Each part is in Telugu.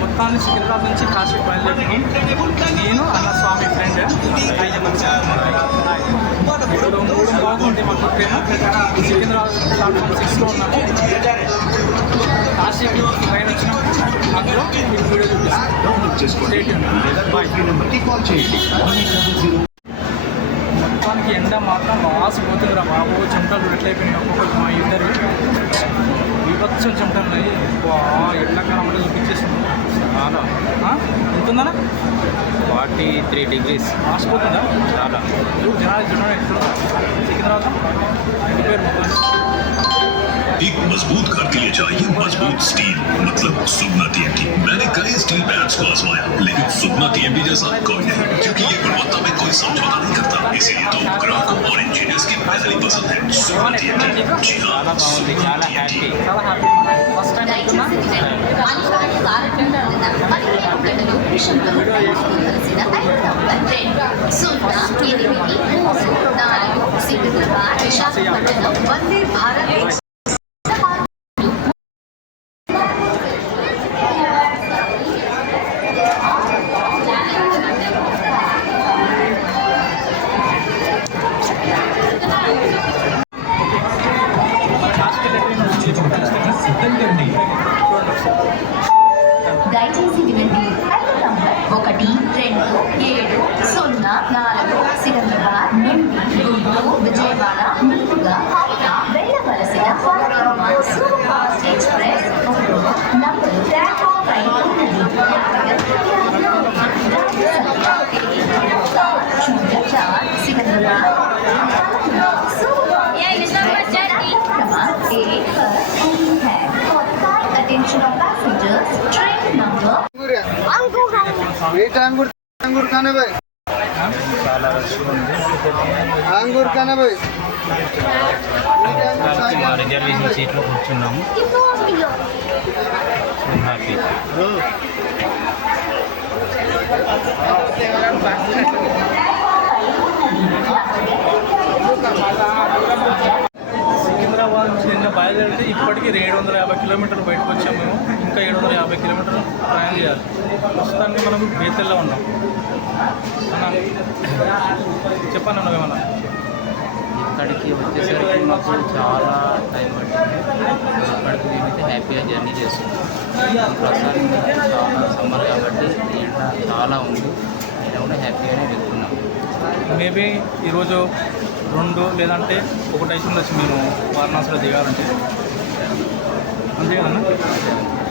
మొత్తాన్ని సికింద్రాబాద్ నుంచి కాశీ బయలుదేరుతాం. నేను అన్న స్వామి ఫ్రెండ్ 5 మంది. ఇప్పుడు 3 బాగుంది మాకు ట్రైన్. సికింద్రాబాద్ ప్లాట్ఫామ్ 6లో ఉన్నాము. కాశీకి ట్రైన్ వచ్చినప్పుడు అందులో మీకు వీడియో చూపిస్తాను. మొత్తానికి ఎండ మాత్రం వాసిపోతుందిరా బాబు. చెమటలు ఎట్లయిపోయినాయి ఒక్కొక్కటి. మా ఇద్దరు విభత్సం చెమటలు ఉన్నాయి. ఎండాకాలం అంటే చూపించేసింది చాలా. ఎంత ఉందన్నా? 43 degrees. వాసిపోతుందా చాలా. జనాలు చూడండి ఎట్లా సికింద్రాబాద్ ఇంటి పేరు एक मजबूत घर के लिए चाहिए मजबूत स्टील, मतलब सुगमा टीएमटी। मैंने कई स्टील ब्रांड्स को आजमाया, लेकिन सुगमा टीएमटी जैसा कोई नहीं, क्योंकि ये गुणवत्ता में कोई समझौता नहीं करता। इसीलिए तो ग्राहकों और इंजीनियर्स की पहली पसंद है सुगमा टीएमटी। जी हाँ, చాలా హ్యాపీ. ఫస్ట్ టైం అవుతున్నా. వందే భారత్ దయచేసి వినండి. నంబర్ 1, 2, 7, 0, 4 సికింద్రాబాద్ నుండి గుంటూరు విజయవాడ మీదుగా హైదరా వెళ్ళవలసిన super fast express number platform పై ఉన్నది. Secunderabad attention of passengers, train number अंगूर खाने भाई చాలా రష్గా ఉంది. अंगूर खाने भाई మా రిజర్వేషన్ సీట్లో కూర్చున్నాము. హ్యాపీ. సికింద్రాబాద్ నుంచి నిన్న బయలుదేరితే ఇప్పటికీ 750 కిలోమీటర్లు బయటకు వచ్చాము. మేము ఇంకా 750 కిలోమీటర్లు ప్రయాణం చేయాలి. ప్రస్తుతానికి మనం బేతల్లో ఉన్నాం. అన్నా చెప్పాను నువ్వేమన్నా? ఇక్కడికి వచ్చేసరికి మాకు చాలా టైం పట్టింది. అక్కడికి మేమైతే హ్యాపీగా జర్నీ చేస్తున్నాం. ప్రస్తుతానికి చాలా సమ్మర్ కాబట్టి ఎండ చాలా ఉంది. నేను కూడా హ్యాపీగానే వెళ్తున్నాం. మేబీ ఈరోజు 2 లేదంటే 1 అవుతుండొచ్చు మేము వారణాసిలో దిగాలంటే. అంతే కదన్నా?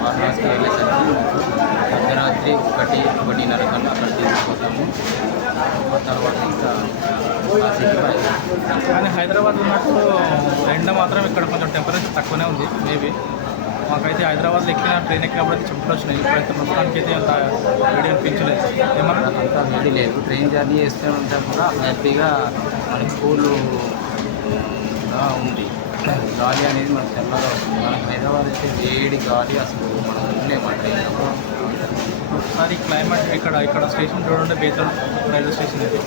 వారణాసికి వెళ్ళేసరికి అర్ధరాత్రి 1-1:30 కన్నా అక్కడ తీసుకుపోతాము. తర్వాత ఇంకా కాశీకి బయలుదేరుతాం. కానీ హైదరాబాద్ ఉన్నట్టు ఎండ మాత్రం ఇక్కడ కొంచెం టెంపరేచర్ తక్కువనే ఉంది. మేబీ మాకైతే హైదరాబాద్లో ఎక్కిన ట్రైన్ ఎక్కినప్పుడు అయితే చెమటలు వచ్చినాయి. ఇప్పుడైతే ప్రస్తుతానికి అయితే అంత వేడి అనిపించలేదు. ఏమన్నా అంతా వేడి లేదు. ట్రైన్ జర్నీ చేస్తూ ఉంటే కూడా హ్యాపీగా మనకి కూల్గా ఉంది. గాలి అనేది మనకు చల్లగా వస్తుంది. మనకి హైదరాబాద్ అయితే వేడి గాలి అసలు మనం ఉండలేము ఆ ట్రైన్లో. ఒకసారి క్లైమేట్ ఇక్కడ స్టేషన్ చూడండి, బేతల్ రైల్వే స్టేషన్ ఇది.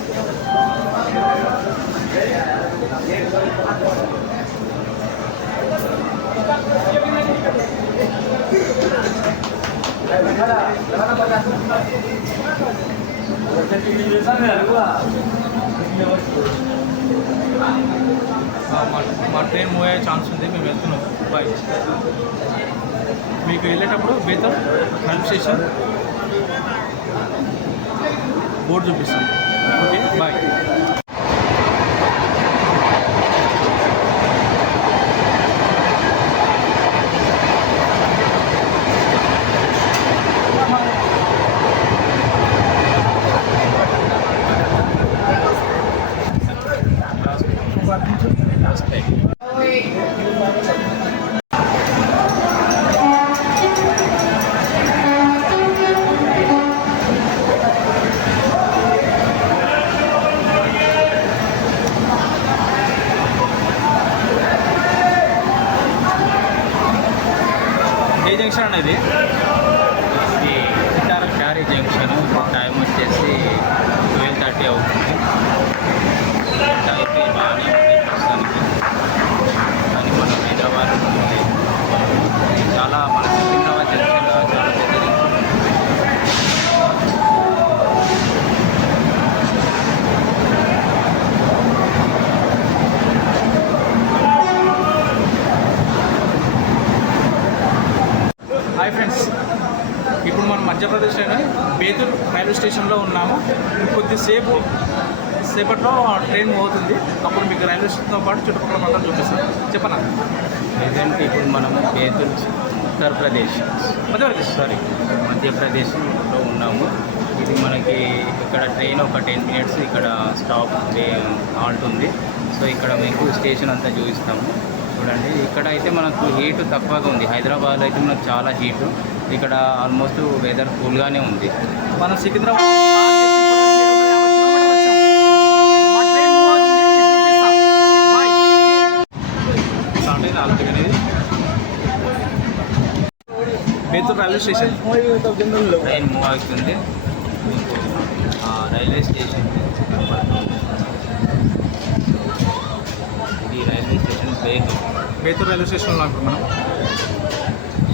మా ట్రైన్ మూవ్ అయ్యే ఛాన్స్ ఉంది. మేము వెళ్తున్నాం. బాయ్. మీకు వెళ్ళేటప్పుడు బేతల్ రైల్వే స్టేషన్ బోర్డు చూపిస్తాం. Okay bye. జంక్షన్ అనేది క్యారీ జంక్షన్. టైం వచ్చేసి 12:30 అవుతుంది. అయితే బాగానే ఉంది ప్రస్తుతానికి. కానీ మనం హైదరాబాద్ చాలా మన సికింద్రాబాద్ జంక్షన్లో హాయ్ ఫ్రెండ్స్, ఇప్పుడు మనం మధ్యప్రదేశ్లోని బేతుల్ రైల్వే స్టేషన్లో ఉన్నాము. సేపట్లో ట్రైన్ అవుతుంది. అప్పుడు మీకు రైల్వే స్టేషన్తో పాటు చుట్టుపక్కల మొత్తం చూపిస్తాను. చెప్పనా? ప్రజెంట్ ఇప్పుడు మనము బేతుల్ మధ్యప్రదేశ్లో ఉన్నాము. ఇది మనకి ఇక్కడ ట్రైన్ ఒక 10 minutes ఇక్కడ స్టాప్ హాల్ట్ ఉంది. సో ఇక్కడ మీకు స్టేషన్ అంతా చూపిస్తాము. చూడండి, ఇక్కడ అయితే మనకు హీట్ తక్కువగా ఉంది. హైదరాబాద్లో అయితే మనకు చాలా హీటు. ఇక్కడ ఆల్మోస్ట్ వెదర్ కూల్గానే ఉంది. మనం Secunderabad Betul railway station train move అవుతుంది. మీకు రైల్వే స్టేషన్ ఇది రైల్వే స్టేషన్ బేతుల్ రైల్వే స్టేషన్లో ఇప్పుడు మనం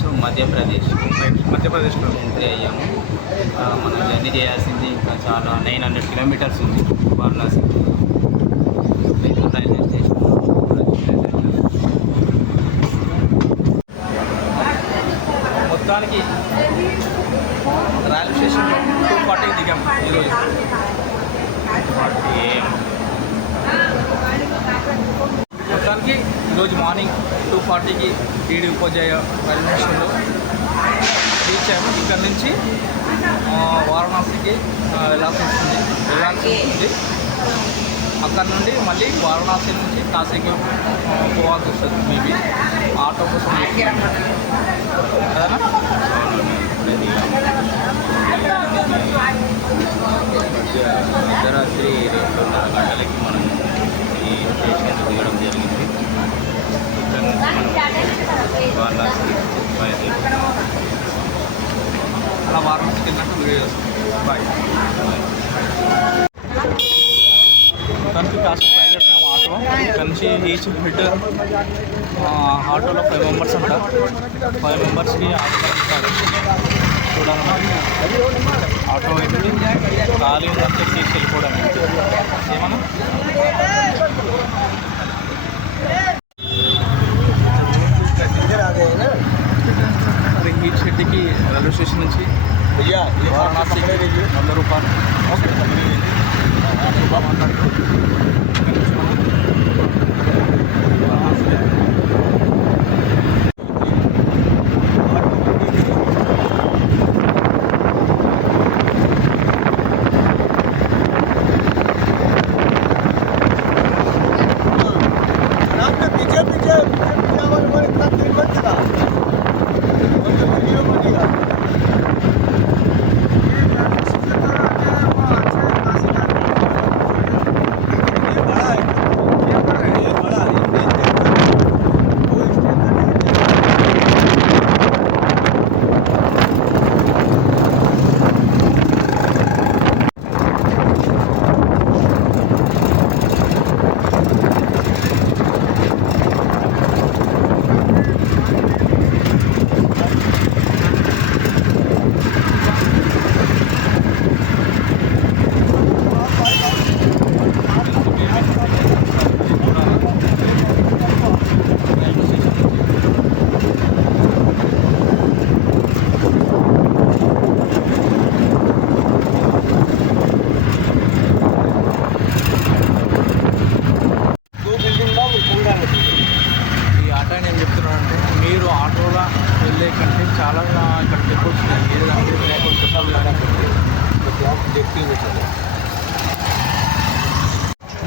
సో మధ్యప్రదేశ్లో ఎంట్రీ అయ్యాము. మనం జర్నీ చేయాల్సింది ఇంకా చాలా 900 kilometers ఉంది వారణాసి. బేతుల్ రైల్వే స్టేషన్ మొత్తానికి రైల్వే స్టేషన్లో 2:40 దిగాము ఈరోజు. మొత్తానికి ఈరోజు మార్నింగ్ 2:40కి టీడీ ఉపాధ్యాయ రైల్వే స్టేషన్లో రీచ్ అయ్యాము. ఇక్కడ నుంచి వారణాసికి వెళ్ళాల్సి ఉంటుంది. అక్కడ నుండి మళ్ళీ వారణాసి నుంచి కాశీకి పోవాల్సి వస్తుంది. మేబీ ఆటో కోసం అర్ధరాత్రి 2:30 గంటలకి మనం ఈ స్టేషన్ దిగడం జరిగింది. ఇక్కడ నుంచి మనం వారణాసికి బయలుదేరుతాం. అలా వారణాసికి వెళ్ళినట్టు వీడియో చేస్తాం. బాయ్. దానికి కాశీ బయలుదేరుతున్నాం ఆటో. ఇక్కడ నుంచి ఈచ్ హెడ్ ఆటోలో 5 members ఉంటారు. 5 membersకి ఆటో చూడాలి. ఆటో ఎక్కి ఖాళీ ఉందంటే తీసుకెళ్ళిపోవడం. ఏమన్నా మరి ఈ షెడ్కి రైల్వే స్టేషన్ నుంచి వారణాసి 100 రూపాయలు. ఓకే, 100 రూపాయలు మాట్లాడుకో.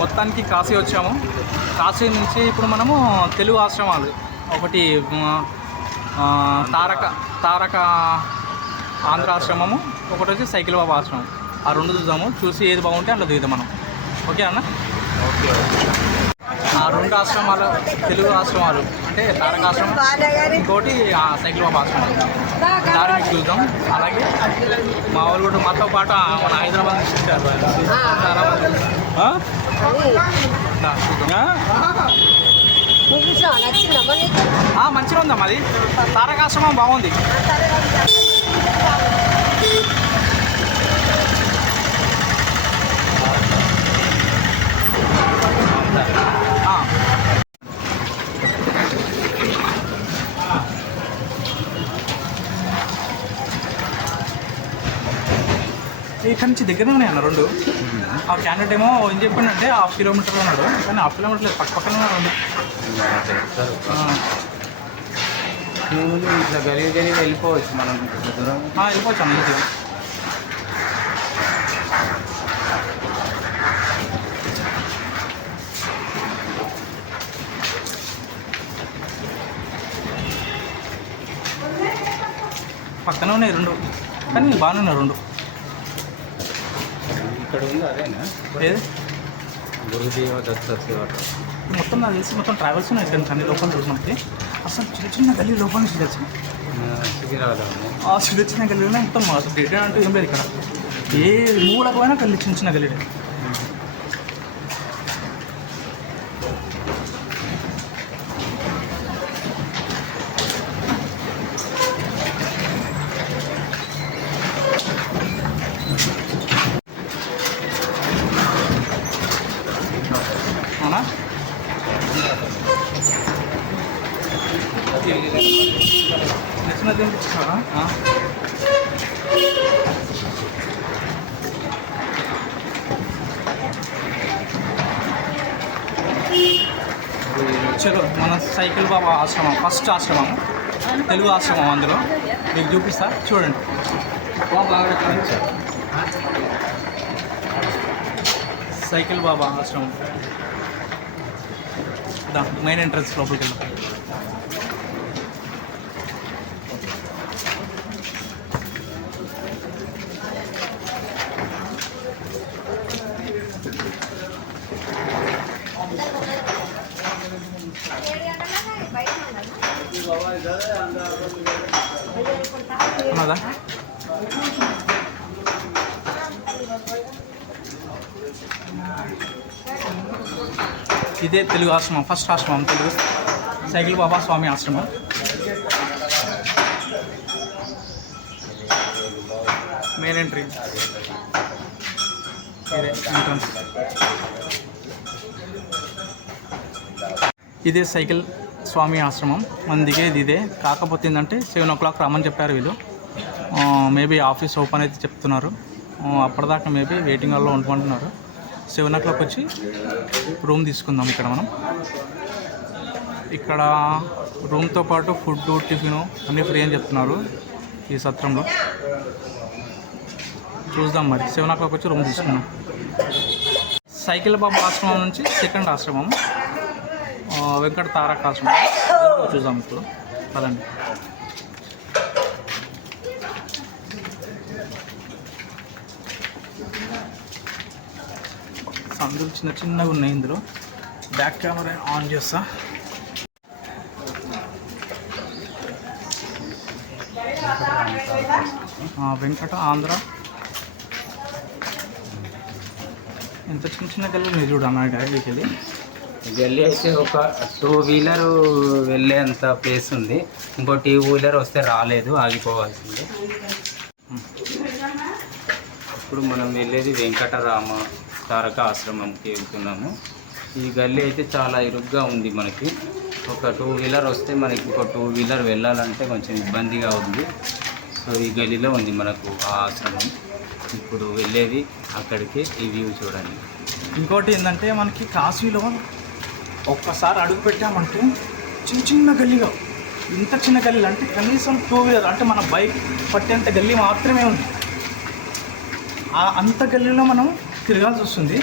మొత్తానికి కాశీ వచ్చాము. కాశీ నుంచి ఇప్పుడు మనము తెలుగు ఆశ్రమాలు ఒకటి తారక ఆంధ్ర ఆశ్రమము, ఒకటి వచ్చి సైకిల్ బాబా ఆశ్రమం. ఆ 2 చూద్దాము. చూసి ఏది బాగుంటే అందులో దిగుదాం మనం. ఓకే అన్న? ఓకే. ఆ 2 ఆశ్రమాలు తెలుగు ఆశ్రమాలు అంటే తారక ఆశ్రమం, ఇంకోటి సైకిల్ బాబా ఆశ్రమం. దారి మీకు చూద్దాం. అలాగే మా వాళ్ళు కూడా మాతో పాటు మన హైదరాబాద్ నుంచి వచ్చారు. మంచిగా ఉందమ్మా. అది తారకాశ్రమం బాగుంది. ఇక్కడ నుంచి దగ్గర ఉన్నాయి అన్న రెండు. ఆ క్యాండిడేట్ ఏమో ఏం చెప్పిండంటే 1/2 కిలోమీటర్ అన్నాడు, కానీ 1/2 కిలోమీటర్ లేదు, పక్కనే రెండు. ఇట్లా గలీజ్ వెళ్ళిపోవచ్చు మనం దూరం. వెళ్ళిపోవచ్చు అన్న ఈజీగా. పక్కనే ఉన్నాయి రెండు, కానీ బాగానే ఉన్నాయి రెండు. ఇక్కడ ఉంది అదేనా ఏది గురుదేవ దత్త సేవ మొత్తం నాకు తెలిసి మొత్తం ట్రావెల్స్ ఉన్నాయి ఇక్కడ, కానీ లోపల చూసినప్పుడు అసలు చిన్న చిన్న గల్లీ లోపల నుంచి తెలుసు. చిన్న చిన్న గల్లీలోనే మొత్తం అసలు డేటా అంటూ ఏం లేదు ఇక్కడ. ఏ మూలకు పోయినా గల్లీ చిన్న చిన్న గల్లీ. అవునా నచ్చినది అనిపించారా? చలో మన సైకిల్ బాబా ఆశ్రమం, ఫస్ట్ ఆశ్రమం, తెలుగు ఆశ్రమం. అందులో మీకు చూపిస్తా చూడండి. సైకిల్ బాబా ఆశ్రమం మెయిన్ ఎంట్రన్స్ లోపలికి వెళ్దాం. ఉన్నదా? ఇదే తెలుగు ఆశ్రమం, ఫస్ట్ ఆశ్రమం, తెలుగు సైకిల్ బాబా స్వామి ఆశ్రమం. మెయిన్ ఎంట్రీ ఇదే ఎంట్రన్స్. ఇదే సైకిల్ స్వామి ఆశ్రమం, మన దిగేది ఇదే. కాకపోతే ఏంటంటే 7 o'clock రమ్మని చెప్పారు వీళ్ళు. మేబీ ఆఫీస్ ఓపెన్ అయితే చెప్తున్నారు. అప్పటిదాకా మేబీ వెయిటింగ్ హాల్లో ఉంటున్నారు. 7 o'clock వచ్చి రూమ్ తీసుకుందాం ఇక్కడ మనం. ఇక్కడ రూమ్తో పాటు ఫుడ్, టిఫిన్ అన్నీ ఫ్రీ అని చెప్తున్నారు ఈ సత్రంలో. చూద్దాం మరి. 7 o'clock వచ్చి రూమ్ తీసుకుందాం. సైకిల్ బాబా ఆశ్రమం నుంచి సెకండ్ ఆశ్రమం వెంకట తారక ఆశ్రమం చూద్దాం ఇప్పుడు. పదండి. సందులు చిన్న చిన్నగా ఉన్నాయి ఇందులో. బ్యాక్ కెమెరా ఆన్ చేస్తా. వెంకట ఆంధ్ర. ఎంత చిన్న చిన్న గల్లీలు ఉన్నాయి చూడు అన్న గల్లీకి వెళ్ళి. గల్లీ అయితే ఒక 2 wheeler వెళ్ళేంత ప్లేస్ ఉంది. ఇంకో 2 wheeler వస్తే రాలేదు, ఆగిపోవాల్సిందే. ఇప్పుడు మనం వెళ్ళేది వెంకటరామ తారక ఆశ్రమంకి వెళ్తున్నాము. ఈ గల్లీ అయితే చాలా ఇరుగ్గా ఉంది. మనకి ఒక 2 wheeler వస్తే మనకి ఇంకో 2 wheeler వెళ్ళాలంటే కొంచెం ఇబ్బందిగా ఉంది. సో ఈ గల్లీలో ఉంది మనకు ఆ ఆశ్రమం. ఇప్పుడు వెళ్ళేది అక్కడికి. ఈ వ్యూ చూడండి. ఇంకోటి ఏంటంటే మనకి కాశీలో ఒక్కసారి అడుగు పెట్టామంటే చిన్న చిన్న గల్లీగా, ఇంత చిన్న గల్లీలు అంటే కనీసం 2 wheeler అంటే మన బైక్ పట్టేంత గల్లీ మాత్రమే ఉంది. అంత గల్లీలో మనం తిరగాల్సి వస్తుంది.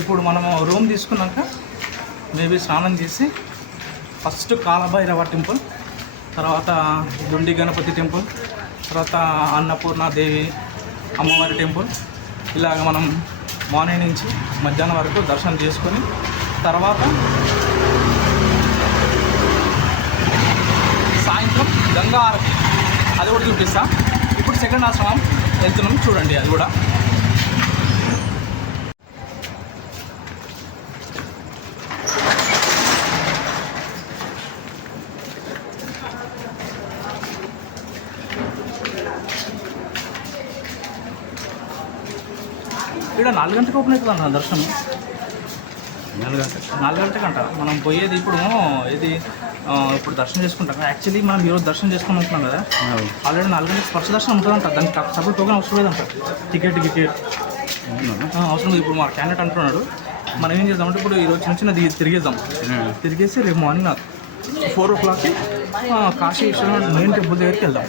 ఇప్పుడు మనము రూమ్ తీసుకున్నాక మేబీ స్నానం చేసి ఫస్ట్ కాలభైరవ టెంపుల్, తర్వాత దుండి గణపతి టెంపుల్, తర్వాత అన్నపూర్ణాదేవి అమ్మవారి టెంపుల్, ఇలాగ మనం మార్నింగ్ నుంచి మధ్యాహ్నం వరకు దర్శనం చేసుకొని తర్వాత సాయంత్రం గంగా ఆరతి అది కూడా చూపిస్తా. ఇప్పుడు సెకండ్ ఆశ్రమం వెళ్తున్నాం చూడండి. అది కూడా ఇక్కడ 4 గంటలకు ఓపెన్ అవుతుంది అన్న దర్శనం. 4 గంటకంట మనం పోయేది. ఇప్పుడు ఇది ఇప్పుడు దర్శనం చేసుకుంటాం కదా. యాక్చువల్లీ మనం ఈరోజు దర్శనం చేసుకుని ఉంటున్నాం కదా. ఆల్రెడీ 4 గంటలకు స్పర్శ దర్శనం ఉంటుందంట. దానికి సపరేట్ టోకెన్ అవసరం లేదంట. టికెట్ అవసరం లేదు. ఇప్పుడు మా క్యాండిడేట్ అంటున్నాడు. మనం ఏం చేద్దామంటే ఇప్పుడు ఈరోజు చిన్న తిరిగేద్దాం. తిరిగేసి రేపు మార్నింగ్ 4 o'clockకి కాశీ విశ్వనాథ్ మెయిన్ టెంపుల్ దగ్గరికి వెళ్దాం.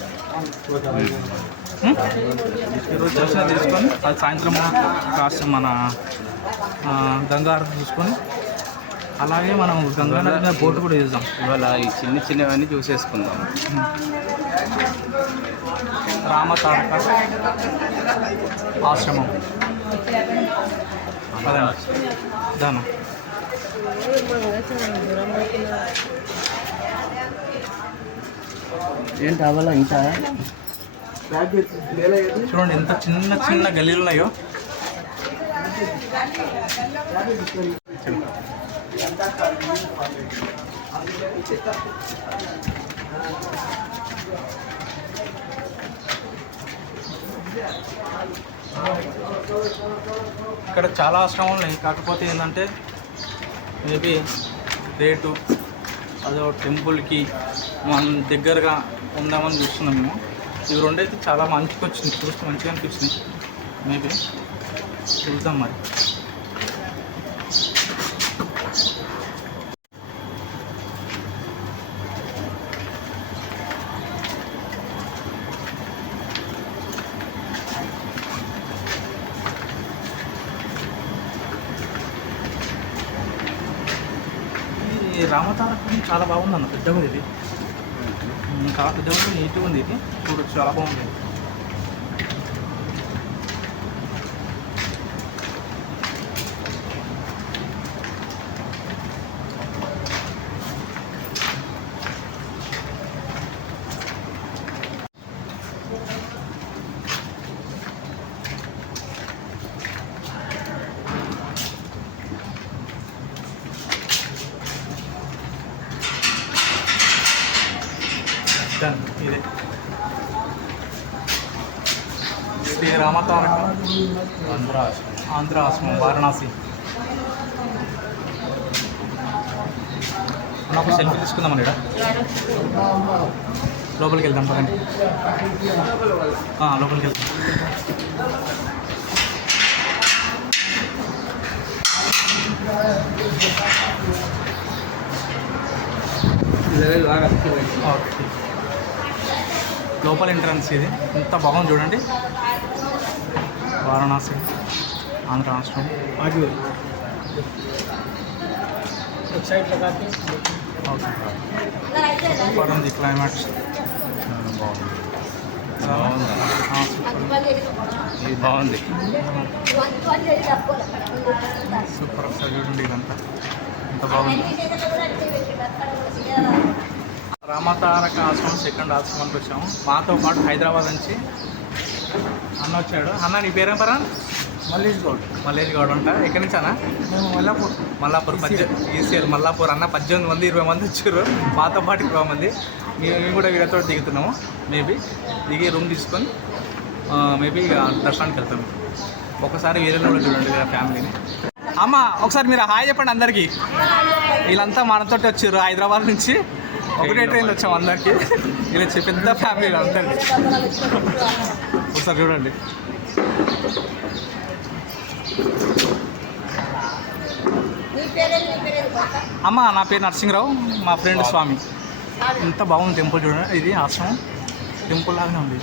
ఈరోజు దర్శనం తీసుకొని అది సాయంత్రం కాశీ మన గంగారతి చూసుకొని అలాగే మనం గంగా నది మీద బోటు కూడా చేద్దాం. ఇవాళ ఈ చిన్నవన్నీ చూసేసుకుందాం. రామతారక ఆశ్రమం దాన ఏంటి అవ్వాలా ఇంకా చూడండి ఎంత చిన్న గల్లీలు ఉన్నాయో. ఇక్కడ చాలా ఆశ్రమాలు ఉన్నాయి. కాకపోతే ఏంటంటే మేబీ రేటు అదో టెంపుల్కి మనం దగ్గరగా ఉందామని చూస్తున్నాం మేము. ఇవి రెండైతే చాలా మంచిగా వచ్చింది. చూస్తే మంచిగా అనిపిస్తుంది. మేబీ చూద్దాం మరి. ఈ రామతారకం చాలా బాగుంది అన్న. పెద్దగా ఉంది ఇది. చాలా పెద్దగా ఉంది. నీట్గా ఉంది ఇది. చూడొచ్చు చాలా బాగుంది. ఇదే శ్రీ రామతారక ఆంధ్ర ఆశ్రమం వారణాసి. నాకు సెల్ఫీ తీసుకుందామని ఇక్కడ లోపలికి వెళ్దాం. పదండి లోపలికి వెళ్దాం. ఓకే, లోపల ఎంట్రన్స్ ఇది. ఎంత బాగుంది చూడండి. వారణాసి ఆంధ్ర రాష్ట్రం. సూపర్ ఉంది క్లైమేట్. ఇది బాగుంది. సూపర్ ఒకసారి చూడండి. ఇదంతా ఎంత బాగుంది. రామతారక ఆశ్రమం సెకండ్ ఆశ్రమానికి వచ్చాము. మాతో పాటు హైదరాబాద్ నుంచి అన్న వచ్చాడు. అన్న నీ పేరేం పరా? మల్లేష్ గౌడ్ అంట. ఎక్కడి నుంచి అన్న? మల్లాపూర్ ఈసీఎల్ మల్లాపూర్ అన్న. 18 మంది 20 మంది వచ్చారు. మాతో పాటు 20 మంది. మేము కూడా వీళ్ళతో దిగుతున్నాము. మేబీ దిగి రూమ్ తీసుకొని మేబీ ఇక దర్శనానికి వెళ్తాము. ఒకసారి వేరే కూడా చూడండి వీళ్ళ ఫ్యామిలీని. అమ్మ ఒకసారి మీరు హాయ్ చెప్పండి అందరికీ. వీళ్ళంతా మనతో వచ్చారు హైదరాబాద్ నుంచి. ఒకటే ట్రైన్లో వచ్చాము అందరికీ. ఇలా పెద్ద ఫ్యామిలీ అందరికీ. ఒకసారి చూడండి. అమ్మ నా పేరు నరసింహరావు, మా ఫ్రెండ్ స్వామి. ఎంత బాగుంది టెంపుల్ చూడండి. ఇది ఆశ్రమం టెంపుల్ లాగానే ఉంది.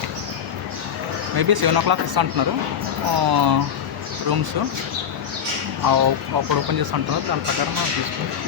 మేబీ 7 o'clock ఇస్తా అంటున్నారు రూమ్స్. అప్పుడు ఓపెన్ చేస్తా అంటున్నారు. దాని ప్రకారం మనం తీసుకుంటాం.